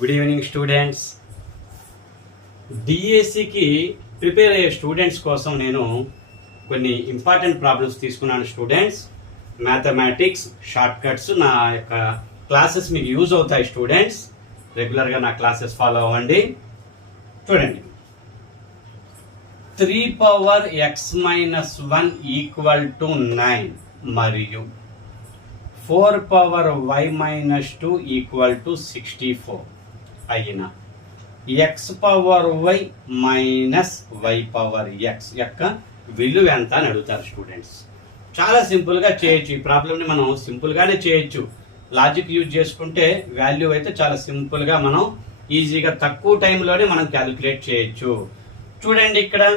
Good evening students డిఎస్సికి prepare అయ్యే students కోసం నేను కొన్ని ఇంపార్టెంట్ ప్రాబ్లమ్స్ తీసుకున్నాను స్టూడెంట్స్ మ్యాథమెటిక్స్ షార్ట్ కట్స్ నా యొక్క క్లాసెస్ మీకు యూజ్ అవుతాయి స్టూడెంట్స్ రెగ్యులర్గా నా క్లాసెస్ ఫాలో అవ్వండి. చూడండి. Three power X minus one equal to nine మరియు four power Y minus two equal to sixty four అయిన. X power Y minus Y power X యొక్క విలువ ఎంత అని అడుగుతారు స్టూడెంట్స్ చాలా సింపుల్గా చేయొచ్చు. ఈ ప్రాబ్లమ్ని మనం సింపుల్గానే చేయొచ్చు. లాజిక్ యూజ్ చేసుకుంటే వాల్యూ అయితే చాలా సింపుల్గా మనం ఈజీగా తక్కువ టైంలోనే మనం క్యాలిక్యులేట్ చేయొచ్చు. చూడండి ఇక్కడ.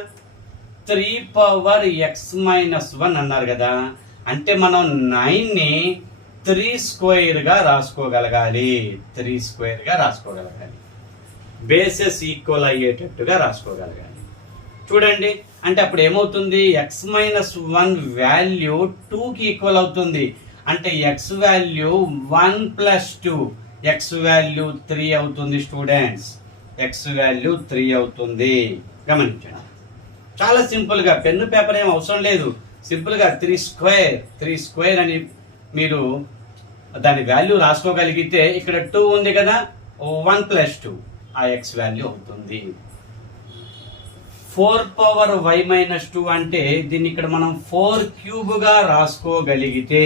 Three power x minus one అన్నారు కదా. అంటే మనం నైన్ని త్రీ స్క్వేర్గా రాసుకోగలగాలి. త్రీ స్క్వేర్గా రాసుకోగలగాలి. బేసెస్ ఈక్వల్ అయ్యేటట్టుగా రాసుకోగలగాలి. చూడండి అంటే అప్పుడు ఏమవుతుంది? ఎక్స్ మైనస్ వన్ వాల్యూ టూకి ఈక్వల్ అవుతుంది. అంటే X value one plus two. X value three అవుతుంది స్టూడెంట్స్. ఎక్స్ వాల్యూ త్రీ అవుతుంది. గమనించండి. చాలా సింపుల్గా పెన్ను పేపర్ ఏం అవసరం లేదు. సింపుల్గా త్రీ స్క్వేర్ త్రీ స్క్వేర్ అని మీరు దాని వాల్యూ రాసుకోగలిగితే ఇక్కడ టూ ఉంది కదా వన్ ప్లస్ టూ ఆ ఎక్స్ వాల్యూ అవుతుంది. Four power Y minus two అంటే దీన్ని ఇక్కడ మనం ఫోర్ క్యూబ్గా రాసుకోగలిగితే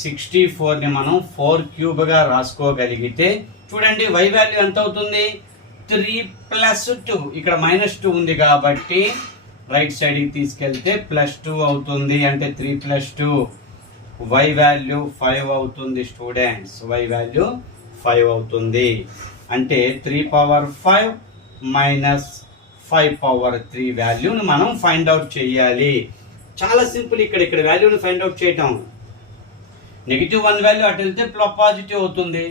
సిక్స్టీ ఫోర్ని మనం ఫోర్ క్యూబ్గా రాసుకోగలిగితే చూడండి వై వాల్యూ ఎంత అవుతుంది? త్రీ ప్లస్ టూ ఇక్కడ మైనస్ టూ ఉంది కాబట్టి రైట్ సైడ్కి తీసుకెళ్తే ప్లస్ టూ అవుతుంది అంటే three plus two Y value five అవుతుంది స్టూడెంట్స్? వై వాల్యూ ఫైవ్ అవుతుంది. అంటే three power five minus five power three వాల్యూని మనం ఫైండ్ అవుట్ చేయాలి. చాలా సింపుల్ ఇక్కడ ఇక్కడ వాల్యూని ఫైండ్ అవుట్ చేయటం. నెగిటివ్ వన్ వాల్యూ అటు వెళ్తే పాజిటివ్ అవుతుంది.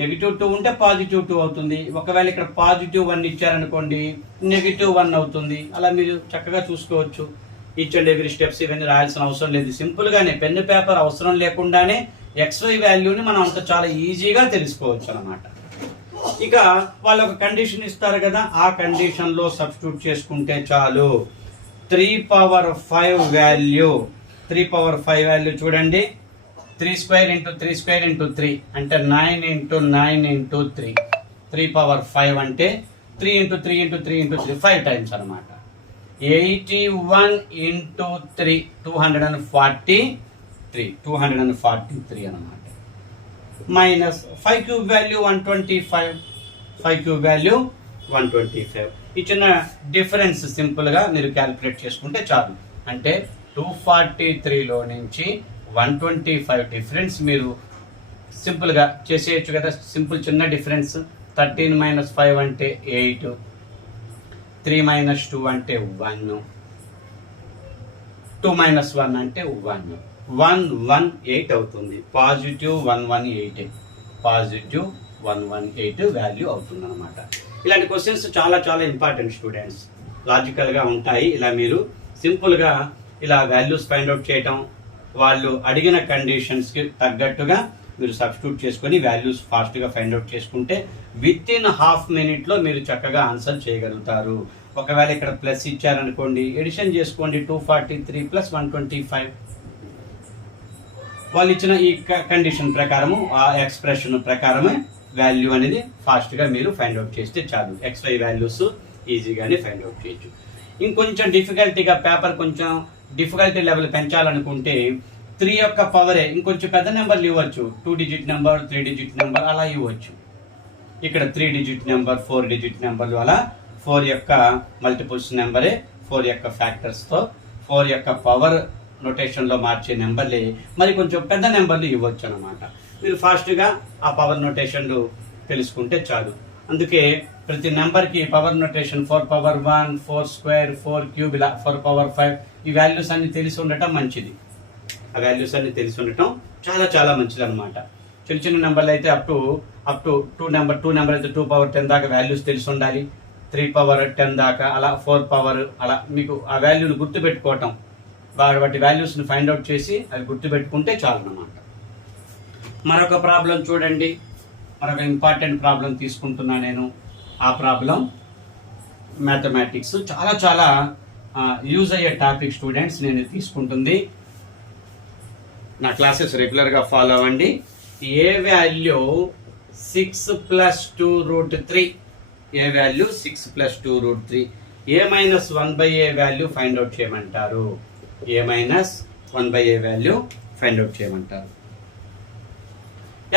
నెగిటివ్ టూ ఉంటే పాజిటివ్ టూ అవుతుంది. ఒకవేళ ఇక్కడ పాజిటివ్ వన్ ఇచ్చారనుకోండి నెగిటివ్ వన్ అవుతుంది. అలా మీరు చక్కగా చూసుకోవచ్చు. ఈచ్ అండ్ ఎవ్రీ స్టెప్స్ ఇవన్నీ రాయాల్సిన అవసరం లేదు. సింపుల్ గానే పెన్ పేపర్ అవసరం లేకుండానే ఎక్స్వై వాల్యూని మనం అంత చాలా ఈజీగా తెలుసుకోవచ్చు అనమాట ఇక వాళ్ళు ఒక కండిషన్ ఇస్తారు కదా ఆ కండిషన్లో సబ్స్టిట్యూట్ చేసుకుంటే చాలు. Three power five value three power five value చూడండి. Three square into three square into three అంటే nine into nine into three three power five అంటే three into three into three into three five times అనమాట eighty one into three two hundred and forty three two hundred and forty three అనమాట minus five cube value one twenty five five cube value one twenty five ఈ చిన్న difference సింపుల్గా మీరు calculate చేసుకుంటే చాలు. అంటే two forty త్రీలో నుంచి వన్ ట్వంటీ ఫైవ్ డిఫరెన్స్ మీరు సింపుల్గా చేసేయచ్చు కదా. సింపుల్ చిన్న డిఫరెన్స్ థర్టీన్ మైనస్ ఫైవ్ అంటే ఎయిట్ త్రీ మైనస్ టూ అంటే వన్. టూ మైనస్ వన్ అంటే వన్. వన్ వన్ ఎయిట్ అవుతుంది. Positive one one eight. Positive one one eight value అవుతుంది అనమాట ఇలాంటి క్వశ్చన్స్ చాలా చాలా ఇంపార్టెంట్ స్టూడెంట్స్. లాజికల్గా ఉంటాయి. ఇలా మీరు సింపుల్గా ఇలా వాల్యూస్ ఫైండ్ అవుట్ చేయటం వాళ్ళు అడిగిన కండిషన్స్కి తగ్గట్టుగా మీరు సబ్స్టిట్యూట్ చేసుకొని వాల్యూస్ ఫాస్ట్గా ఫైండ్ అవుట్ చేసుకుంటే విత్ ఇన్ హాఫ్ మినిట్లో మీరు చక్కగా ఆన్సర్ చేయగలుగుతారు. ఒకవేళ ఇక్కడ ప్లస్ ఇచ్చారనుకోండి ఎడిషన్ చేసుకోండి two forty three plus one twenty five వాళ్ళు ఇచ్చిన ఈ కండిషన్ ప్రకారము ఆ ఎక్స్ప్రెషన్ ప్రకారమే వాల్యూ అనేది ఫాస్ట్గా మీరు ఫైండ్ అవుట్ చేస్తే చాలు. ఎక్స్వై వాల్యూస్ ఈజీగానే ఫైండ్ అవుట్ చేయొచ్చు. ఇంకొంచెం డిఫికల్టీగా పేపర్ కొంచెం డిఫికల్టీ లెవెల్ పెంచాలనుకుంటే త్రీ యొక్క పవరే ఇంకొంచెం పెద్ద నెంబర్లు ఇవ్వచ్చు. Two digit number three digit number అలా ఇవ్వచ్చు. ఇక్కడ three digit number four digit నెంబర్లు అలా ఫోర్ యొక్క మల్టిపుల్స్ నెంబరే ఫోర్ యొక్క ఫ్యాక్టర్స్తో ఫోర్ యొక్క పవర్ నొటేషన్లో మార్చే నెంబర్లే. మరి కొంచెం పెద్ద నెంబర్లు ఇవ్వచ్చు అనమాట మీరు ఫాస్ట్గా ఆ పవర్ నొటేషన్లు తెలుసుకుంటే చాలు. అందుకే ప్రతి నెంబర్కి power notation four power one four square four cube ఇలా ఫోర్ పవర్ ఫైవ్ ఈ వాల్యూస్ అన్ని తెలిసి ఉండటం మంచిది. ఆ వాల్యూస్ అన్ని తెలిసి ఉండటం చాలా చాలా మంచిది అనమాట చిన్న చిన్న నెంబర్లు అయితే up to up to two number two number అయితే టూ పవర్ టెన్ దాకా వాల్యూస్ తెలిసి ఉండాలి. త్రీ పవర్ టెన్ దాకా అలా ఫోర్ పవర్ అలా మీకు ఆ వాల్యూని గుర్తుపెట్టుకోవటం. వాటి వాల్యూస్ని ఫైండ్ అవుట్ చేసి అది గుర్తుపెట్టుకుంటే చాలు అన్నమాట మరొక ప్రాబ్లం చూడండి. మరొక ఇంపార్టెంట్ ప్రాబ్లం తీసుకుంటున్నా నేను. ఆ ప్రాబ్లం మ్యాథమెటిక్స్ చాలా చాలా యూజ్ అయ్యే టాపిక్ స్టూడెంట్స్ నేను తీసుకుంటుంది. నా క్లాసెస్ రెగ్యులర్గా ఫాలో అవ్వండి. A value six plus two root three? A value six plus two root three? A minus one by a value find out చేయమంటారు? A minus one by a value find out చేయమంటారు?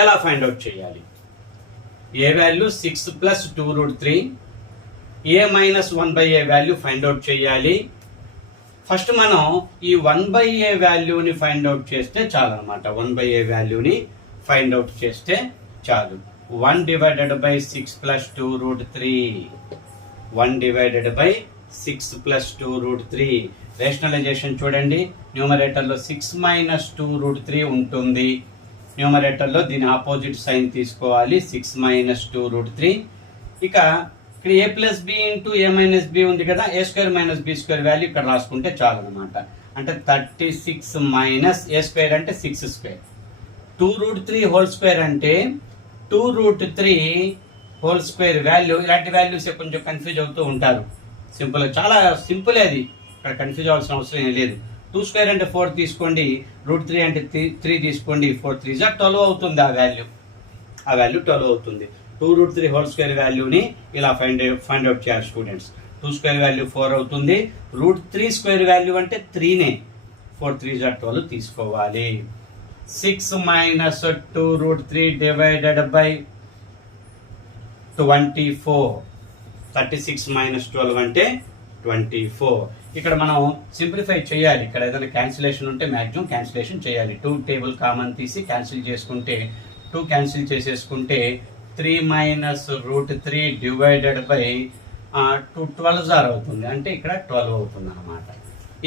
ఎలా find out చేయాలి? A value six plus two root three? A minus one by a value find out చేయాలి? First మనం ఈ one by ఏ వాల్యూని find out చేస్తే చాలు అనమాట వన్ బై ఏ వాల్యూని ఫైండ్ అవుట్ చేస్తే చాలు. One divided by six plus two root three. One divided by six plus two root three. Rationalisation చూడండి. న్యూమరేటర్లో six minus two root three ఉంటుంది. న్యూమరేటర్లో దీని ఆపోజిట్ సైన్ తీసుకోవాలి. Six minus two root three. ఇక ఇక్కడ a plus b into a minus b ఉంది కదా a square minus b square value ఇక్కడ రాసుకుంటే చాలు అనమాట అంటే thirty six minus a square అంటే six square two root three whole square అంటే two root three whole square value ఇలాంటి వాల్యూస్ కొంచెం కన్ఫ్యూజ్ అవుతూ ఉంటారు. సింపుల్ చాలా సింపుల్ అది. ఇక్కడ కన్ఫ్యూజ్ అవ్వాల్సిన అవసరం ఏం లేదు. టూ స్క్వేర్ అంటే ఫోర్ తీసుకోండి రూట్ త్రీ అంటే త్రీ తీసుకోండి ఫోర్ త్రీ జా ట్వెల్వ్ అవుతుంది ఆ వాల్యూ ఆ వాల్యూ ట్వెల్వ్ అవుతుంది. Two root three whole square వాల్యూని ఇలా ఫైండ్ ఫైండ్ అవుట్ చేయాలి students. Two square value four అవుతుంది. రూట్ త్రీ స్క్వేర్ వాల్యూ అంటే త్రీనే. ఫోర్ త్రీ జా ట్వెల్వ్ తీసుకోవాలి. Six minus two root three divided by twenty four. Thirty six minus twelve అంటే twenty four. ఇక్కడ మనం సింప్లిఫై చేయాలి. ఇక్కడ ఏదైనా క్యాన్సిలేషన్ ఉంటే మ్యాక్సిమం క్యాన్సిలేషన్ చేయాలి. టూ టేబుల్ కామన్ తీసి క్యాన్సిల్ చేసుకుంటే టూ క్యాన్సిల్ చేసేసుకుంటే three minus root three divided by two twelve jar అవుతుంది. అంటే ఇక్కడ ట్వెల్వ్ అవుతుంది అనమాట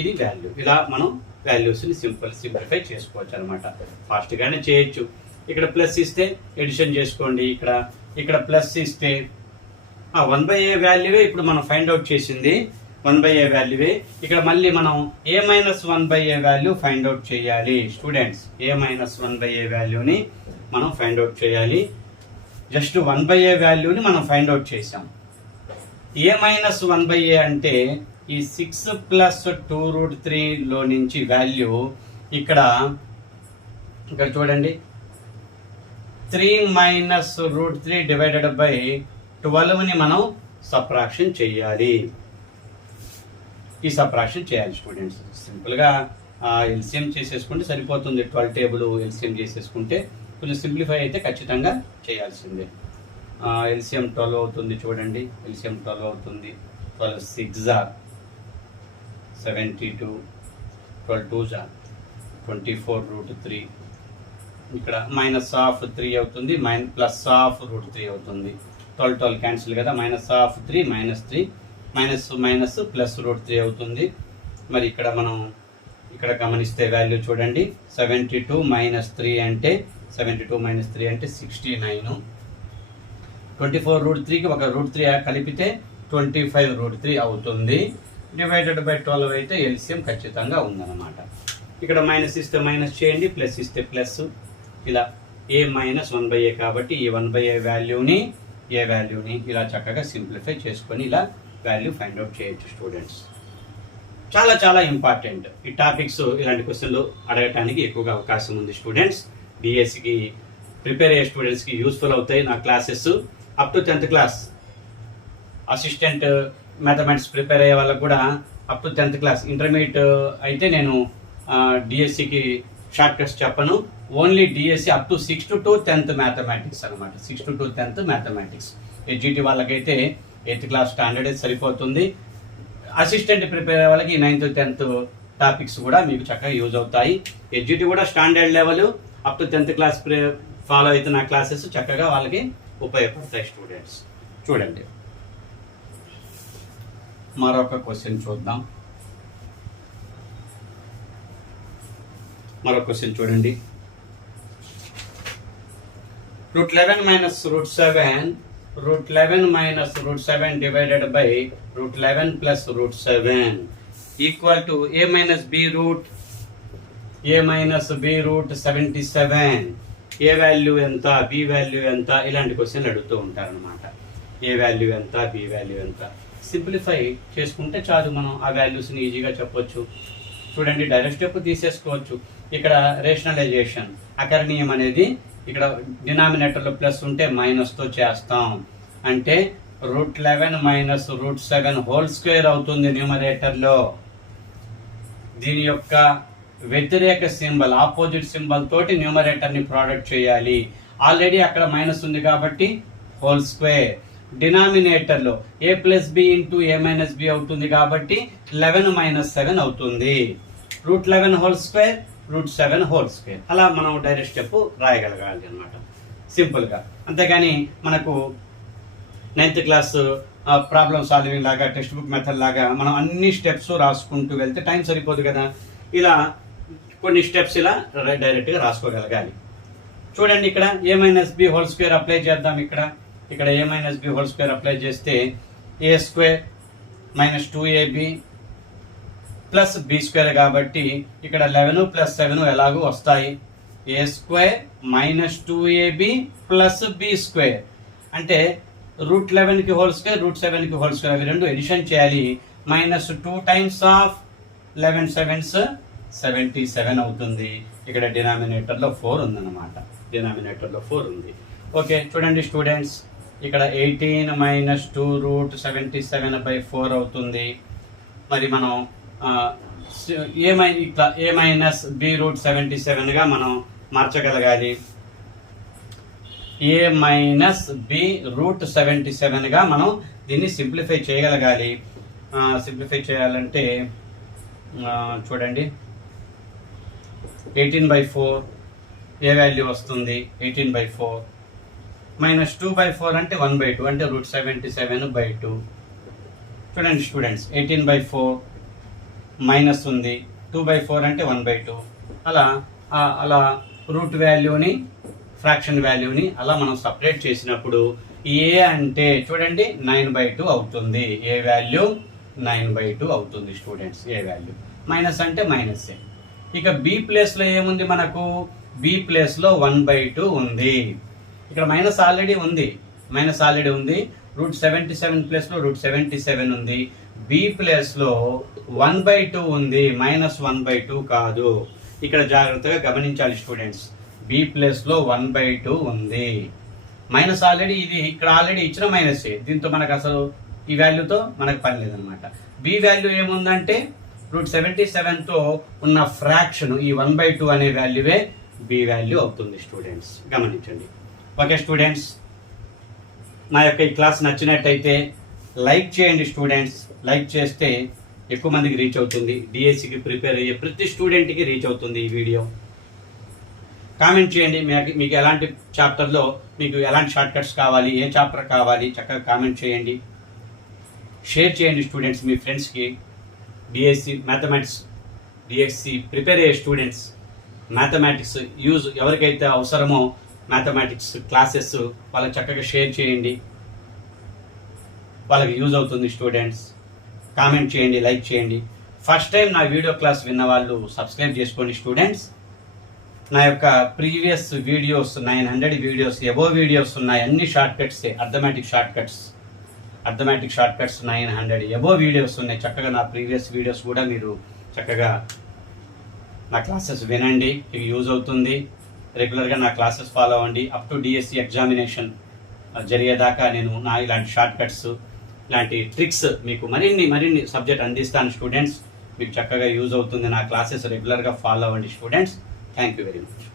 ఇది వాల్యూ. ఇలా మనం వాల్యూస్ని సింపుల్ సింప్లిఫై చేసుకోవచ్చు అనమాట ఫాస్ట్గానే చేయొచ్చు. ఇక్కడ ప్లస్ ఇస్తే ఎడిషన్ చేసుకోండి ఇక్కడ. ఇక్కడ ప్లస్ ఇస్తే వన్ బై ఏ వాల్యూవే ఇప్పుడు మనం ఫైండ్ అవుట్ చేసింది. వన్ బై ఏ వాల్యూవే. ఇక్కడ మళ్ళీ మనం a minus one by a value find out చేయాలి? Students a minus one by a వాల్యూని మనం ఫైండ్ అవుట్ చేయాలి? జస్ట్ వన్ బై ఏ వాల్యూని మనం ఫైండ్ అవుట్ చేసాం a minus one by a అంటే ఈ సిక్స్ ప్లస్ టూ రూట్ త్రీలో నుంచి వాల్యూ ఇక్కడ ఇక్కడ చూడండి. Three minus root three divided by ట్వెల్వ్ని మనం సప్రాక్షన్ చేయాలి. ఈ సప్రాక్షన్ చేయాలి స్టూడెంట్స్. సింపుల్గా ఎల్సిఎం చేసేసుకుంటే సరిపోతుంది. ట్వెల్వ్ టేబుల్ ఎల్సిఎం చేసేసుకుంటే కొంచెం సింప్లిఫై అయితే ఖచ్చితంగా చేయాల్సిందే. ఎల్సిఎం ట్వెల్వ్ అవుతుంది చూడండి. ఎల్సిఎం ట్వెల్వ్ అవుతుంది. Twelve six seventy two twelve two జా ట్వంటీ ఫోర్ రూట్ త్రీ ఇక్కడ మైనస్ ఆఫ్ త్రీ అవుతుంది. మైన్ ప్లస్ ఆఫ్ రూట్ త్రీ అవుతుంది. ట్వెల్వ్ ట్వెల్వ్ క్యాన్సిల్ కదా. Minus of three minus three minus minus plus root three అవుతుంది. మరి ఇక్కడ మనం ఇక్కడ గమనిస్తే వాల్యూ చూడండి. సెవెంటీ టూ మైనస్ త్రీ అంటే సెవెంటీ టూ మైనస్ త్రీ అంటే sixty nine twenty four root three ఒక రూట్ త్రీ కలిపితే ట్వంటీ ఫైవ్ రూట్ త్రీ అవుతుంది. డివైడెడ్ బై ట్వెల్వ్ అయితే ఎల్సిఎం ఖచ్చితంగా ఉందన్నమాట. ఇక్కడ మైనస్ ఇస్తే మైనస్ చేయండి ప్లస్ ఇస్తే ప్లస్ ఇలా a minus one by a కాబట్టి ఈ వన్ బై ఏ వాల్యూని ఏ వాల్యూని ఇలా చక్కగా సింప్లిఫై చేసుకొని ఇలా వాల్యూ ఫైండ్ అవుట్ చేయొచ్చు స్టూడెంట్స్ చాలా చాలా ఇంపార్టెంట్ ఈ టాపిక్స్ ఇలాంటి క్వశ్చన్లు అడగటానికి ఎక్కువగా అవకాశం ఉంది స్టూడెంట్స్ డిఎస్సికి ప్రిపేర్ అయ్యే స్టూడెంట్స్కి యూస్ఫుల్ అవుతాయి నా classes up to tenth class assistant mathematics prepare అయ్యే వాళ్ళకు కూడా up to tenth class intermediate అయితే నేను డిఎస్సికి షార్ట్ కట్స్ చెప్పను. Only DSC up to six to to tenth mathematics అనమాట six to tenth mathematics SGT వాళ్ళకైతే ఎయిత్ క్లాస్ స్టాండర్డ్ సరిపోతుంది. అసిస్టెంట్ ప్రిపేర్ అయ్యే వాళ్ళకి నైన్త్ టెన్త్ టాపిక్స్ కూడా మీకు చక్కగా యూజ్ అవుతాయి. ఎడ్జిటి కూడా standard level up to tenth class follow అవుతున్న క్లాసెస్ చక్కగా వాళ్ళకి ఉపయోగపడతాయి స్టూడెంట్స్ చూడండి. మరొక క్వశ్చన్ చూద్దాం. మరొక క్వశ్చన్ చూడండి. Root eleven minus root seven root eleven minus root seven divided by root eleven plus root seven. Equal to a minus b root? A minus b root seventy seven. A value ఎంత? B value ఎంత? ఇలాంటి question అడుగుతూ ఉంటారనమాట ఏ value ఎంత? B value ఎంత? Simplify చేసుకుంటే చాలు మనం ఆ వాల్యూస్ని ఈజీగా చెప్పొచ్చు. చూడండి డైరెక్ట్ స్టెప్ తీసేసుకోవచ్చు. ఇక్కడ రేషనలైజేషన్ అకరణీయం అనేది ఇక్కడ డినామినేటర్లో ప్లస్ ఉంటే మైనస్తో చేస్తాం. అంటే root eleven minus root seven whole square అవుతుంది న్యూమరేటర్లో. దీని యొక్క వ్యతిరేక సింబల్ ఆపోజిట్ సింబల్ తోటి న్యూమరేటర్ని ప్రోడక్ట్ చేయాలి. ఆల్రెడీ అక్కడ మైనస్ ఉంది కాబట్టి whole square. డినామినేటర్లో a plus b into a minus b అవుతుంది కాబట్టి లెవెన్ మైనస్ సెవెన్ అవుతుంది. Root eleven whole square root seven whole square అలా మనం డైరెక్ట్ స్టెప్ రాయగలగాలి అనమాట సింపుల్గా అంతేగాని మనకు నైన్త్ క్లాస్ ప్రాబ్లమ్ సాల్వింగ్ లాగా టెక్స్ట్ బుక్ మెథడ్ లాగా మనం అన్ని స్టెప్స్ రాసుకుంటూ వెళ్తే టైం సరిపోదు కదా. ఇలా కొన్ని స్టెప్స్ ఇలా డైరెక్ట్గా రాసుకోగలగాలి. చూడండి ఇక్కడ A minus B whole square apply చేద్దాం ఇక్కడ. ఇక్కడ A minus B whole square apply చేస్తే A square minus two AB plus B square కాబట్టి ఇక్కడ లెవెన్ ప్లస్ సెవెన్ ఎలాగో వస్తాయి? A square minus two AB plus B square. అంటే root లెవెన్కి హోల్ స్క్వేర్ రూట్ సెవెన్కి హోల్ స్క్వేర్ అవి రెండు ఎడిషన్ చేయాలి. Minus two times of eleven sevens seventy seven అవుతుంది. ఇక్కడ డినామినేటర్లో ఫోర్ ఉందన్నమాట. డినామినేటర్లో ఫోర్ ఉంది. ఓకే చూడండి స్టూడెంట్స్. ఇక్కడ eighteen minus two root seventy seven by four అవుతుంది. మరి మనం ఆ, ఏ ఇట్లా a minus b root seventy సెవెన్గా మనం మార్చగలగాలి. A minus b root seventy సెవెన్గా మనం దీన్ని సింప్లిఫై చేయగలగాలి. సింప్లిఫై చేయాలంటే చూడండి. Eighteen by four a value వస్తుంది eighteen by four minus two by four అంటే వన్ బై టూ అంటే root seventy seven by two చూడండి students eighteen by four minus ఉంది. టూ బై ఫోర్ అంటే వన్ బై టూ అలా అలా route వాల్యూని fraction వాల్యూని అలా మనం సపరేట్ చేసినప్పుడు ఏ అంటే చూడండి నైన్ బై టూ అవుతుంది. A value nine by two అవుతుంది స్టూడెంట్స్ ఏ వాల్యూ మైనస్ అంటే మైనస్ ఇక బి ప్లేస్లో ఏముంది మనకు? బి ప్లేస్లో వన్ బై టూ ఉంది. ఇక్కడ మైనస్ ఆల్రెడీ ఉంది. మైనస్ ఆల్రెడీ ఉంది. రూట్ సెవెంటీ సెవెన్ ప్లేస్లో రూట్ సెవెంటీ సెవెన్ ఉంది. బి ప్లేస్లో వన్ బై టూ ఉంది మైనస్ వన్ బై టూ కాదు. ఇక్కడ జాగ్రత్తగా గమనించాలి స్టూడెంట్స్ బి ప్లేస్లో వన్ బై టూ ఉంది. మైనస్ ఆల్రెడీ ఇది ఇక్కడ ఆల్రెడీ ఇచ్చిన మైనస్ దీంతో మనకు అసలు ఈ వాల్యూతో మనకు పని లేదనమాట బి వాల్యూ ఏముందంటే రూట్ సెవెంటీ సెవెన్తో ఉన్న ఫ్రాక్షన్ ఈ వన్ బై టూ అనే వాల్యూవే బి వాల్యూ అవుతుంది స్టూడెంట్స్ గమనించండి. ఓకే స్టూడెంట్స్ నా యొక్క ఈ క్లాస్ నచ్చినట్టయితే లైక్ చేయండి స్టూడెంట్స్. లైక్ చేస్తే ఎక్కువ మందికి రీచ్ అవుతుంది. డిఎస్సికి ప్రిపేర్ అయ్యే ప్రతి స్టూడెంట్కి రీచ్ అవుతుంది ఈ వీడియో. కామెంట్ చేయండి. మీకు మీకు ఎలాంటి చాప్టర్లో మీకు ఎలాంటి షార్ట్ కట్స్ కావాలి ఏ చాప్టర్ కావాలి చక్కగా కామెంట్ చేయండి. షేర్ చేయండి స్టూడెంట్స్ మీ ఫ్రెండ్స్కి. డిఎస్సి మ్యాథమెటిక్స్ డిఎస్సి ప్రిపేర్ అయ్యే స్టూడెంట్స్. మ్యాథమెటిక్స్ యూజ్ ఎవరికైతే అవసరమో మ్యాథమెటిక్స్ క్లాసెస్ వాళ్ళకి చక్కగా షేర్ చేయండి. వాళ్ళకి యూజ్ అవుతుంది స్టూడెంట్స్. కామెంట్ చేయండి లైక్ చేయండి. ఫస్ట్ టైం నా వీడియో క్లాస్ విన్న వాళ్ళు సబ్స్క్రైబ్ చేసుకోండి స్టూడెంట్స్. నా యొక్క previous videos nine hundred videos above videos ఉన్నాయి. అన్ని short cuts arithmetic short cuts. Arithmetic short cuts nine hundred. Above videos ఉన్నాయి. చక్కగా నా ప్రీవియస్ వీడియోస్ కూడా మీరు చక్కగా నా క్లాసెస్ వినండి. ఇవి యూజ్ అవుతుంది. రెగ్యులర్గా నా క్లాసెస్ ఫాలో అవ్వండి. అప్ టు డిఎస్సి ఎగ్జామినేషన్ జరిగేదాకా నేను నా ఇలాంటి షార్ట్ కట్స్ ఇలాంటి ట్రిక్స్ మీకు మరిన్ని మరిన్ని సబ్జెక్ట్ అందిస్తాను స్టూడెంట్స్ మీకు చక్కగా యూజ్ అవుతుంది నా క్లాసెస్ రెగ్యులర్గా ఫాలో అవ్వండి students thank you very much